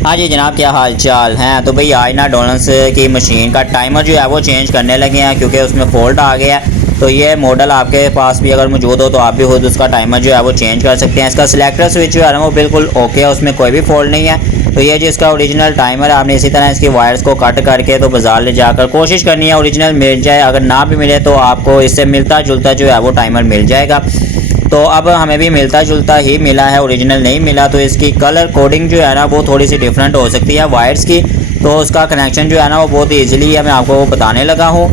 हाँ जी जनाब, क्या हाल चाल हैं। तो भाई आज ना डोलन्स की मशीन का टाइमर जो है वो चेंज करने लगे हैं क्योंकि उसमें फॉल्ट आ गया है। तो ये मॉडल आपके पास भी अगर मौजूद हो तो आप भी खुद उसका टाइमर जो है वो चेंज कर सकते हैं। इसका सिलेक्टर स्विच जो है ना वो बिल्कुल ओके है, उसमें कोई भी फॉल्ट नहीं है। तो ये जो इसका ओरिजिनल टाइमर है, आपने इसी तरह इसकी वायर्स को कट करके तो बाजार ले जाकर कोशिश करनी है ओरिजिनल मिल जाए। अगर ना भी मिले तो आपको इससे मिलता जुलता जो है वो टाइमर मिल जाएगा। तो अब हमें भी मिलता जुलता ही मिला है, ओरिजिनल नहीं मिला। तो इसकी कलर कोडिंग जो है ना वो थोड़ी सी डिफरेंट हो सकती है वायर्स की। तो उसका कनेक्शन जो है ना वो बहुत ईजिली है, मैं आपको वो बताने लगा हूँ।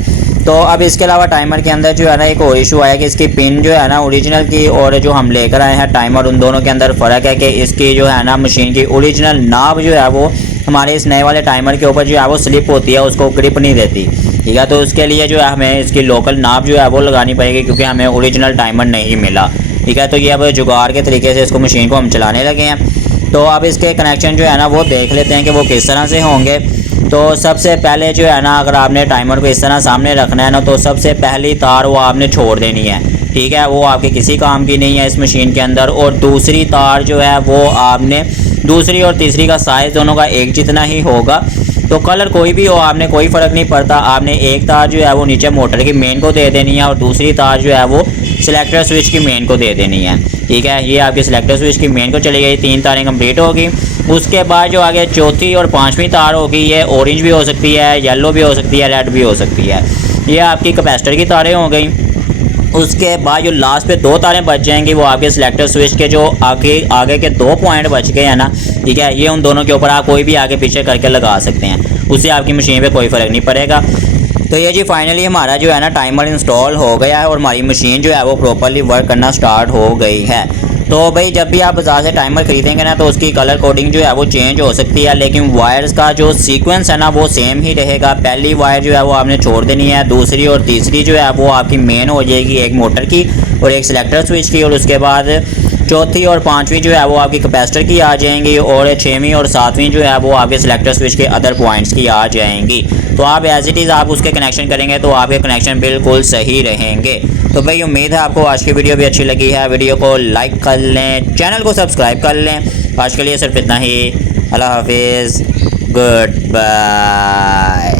तो अब इसके अलावा टाइमर के अंदर जो है ना एक और इशू आया कि इसकी पिन जो है ना ओरिजिनल की और जो हम लेकर आए हैं टाइमर, उन दोनों के अंदर फ़र्क है कि इसकी जो है ना मशीन की ओरिजिनल नाब जो है वो हमारे इस नए वाले टाइमर के ऊपर जो है वो स्लिप होती है, उसको ग्रिप नहीं देती। ठीक है, तो उसके लिए जो है हमें इसकी लोकल नाब जो है वो लगानी पड़ेगी क्योंकि हमें ओरिजिनल टाइमर नहीं मिला। ठीक है, तो ये अब जुगाड़ के तरीके से इसको मशीन को हम चलाने लगे हैं। तो अब इसके कनेक्शन जो है ना वो देख लेते हैं कि वो किस तरह से होंगे। तो सबसे पहले जो है ना, अगर आपने टाइमर को इस तरह सामने रखना है ना, तो सबसे पहली तार वो आपने छोड़ देनी है। ठीक है, वो आपके किसी काम की नहीं है इस मशीन के अंदर। और दूसरी तार जो है वो आपने दूसरी और तीसरी का साइज़ दोनों का एक जितना ही होगा। तो कलर कोई भी हो, आपने कोई फ़र्क नहीं पड़ता। आपने एक तार जो है वो नीचे मोटर की मेन को दे देनी है और दूसरी तार जो है वो सिलेक्टर स्विच की मेन को दे देनी है। ठीक है, ये आपकी सिलेक्टर स्विच की मेन को चली गई, 3 तारें कंप्लीट होगी। उसके बाद जो आगे चौथी और पांचवी तार होगी, ये ऑरेंज भी हो सकती है, येलो भी हो सकती है, रेड भी हो सकती है। ये आपकी कैपेसिटर की तारें हो गई। उसके बाद जो लास्ट पे 2 तारें बच जाएंगी वो आपके सिलेक्टर स्विच के जो आगे के 2 पॉइंट बच गए हैं ना। ठीक है, ये उन दोनों के ऊपर आप कोई भी आगे पीछे करके लगा सकते हैं, उससे आपकी मशीन पे कोई फ़र्क नहीं पड़ेगा। तो ये जी फाइनली हमारा जो है ना टाइमर इंस्टॉल हो गया है और हमारी मशीन जो है वो प्रॉपरली वर्क करना स्टार्ट हो गई है। तो भाई जब भी आप बाज़ार से टाइमर खरीदेंगे ना तो उसकी कलर कोडिंग जो है वो चेंज हो सकती है, लेकिन वायर्स का जो सीक्वेंस है ना वो सेम ही रहेगा। पहली वायर जो है वो आपने छोड़ देनी है, दूसरी और तीसरी जो है वो आपकी मेन हो जाएगी, एक मोटर की और एक सिलेक्टर स्विच की। और उसके बाद चौथी और पांचवी जो है वो आपकी कैपेसिटर की आ जाएंगी और 6वीं और 7वीं जो है वो आपके सिलेक्टर स्विच के अदर पॉइंट्स की आ जाएंगी। तो आप एज इट इज़ आप उसके कनेक्शन करेंगे तो आपके कनेक्शन बिल्कुल सही रहेंगे। तो भाई उम्मीद है आपको आज की वीडियो भी अच्छी लगी है। वीडियो को लाइक कर लें, चैनल को सब्सक्राइब कर लें। आज के लिए सिर्फ इतना ही। अल्लाह हाफिज़, गुड बाय।